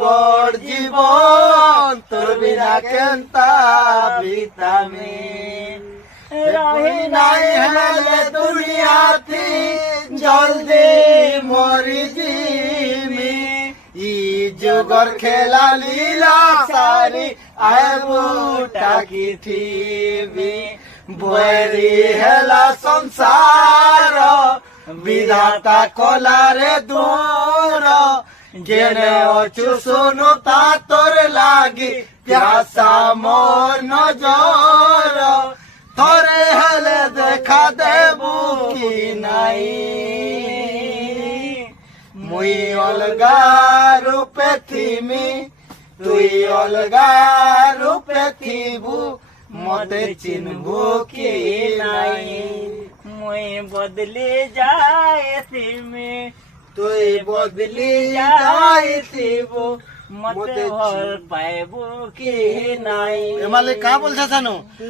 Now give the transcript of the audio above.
বড় জীবন তোর বিনা কেনতা ভিটামিন রহি নাই হেলে দুনিয়াতে জলদি মরি জিমি ই যুগর খেলা লীলা সারি আবুটা কি থিবি বৈরি হেলা সংসার বিধাতা কলারে দূর জেনে অছু শুনু তা তোর লাগি প্যাসা মোর নজর থরে হেলে দেখা দেবু কি নাই মুই অলগা রূপে থিমি তুই অলগা রূপে থিবু মতে চিনবু কি নাই মুই বদলি যাইতিমি তুই বদলি যাইতিবু মতে ভাল পাইবো কি নাই এমালে কা বলছা জানো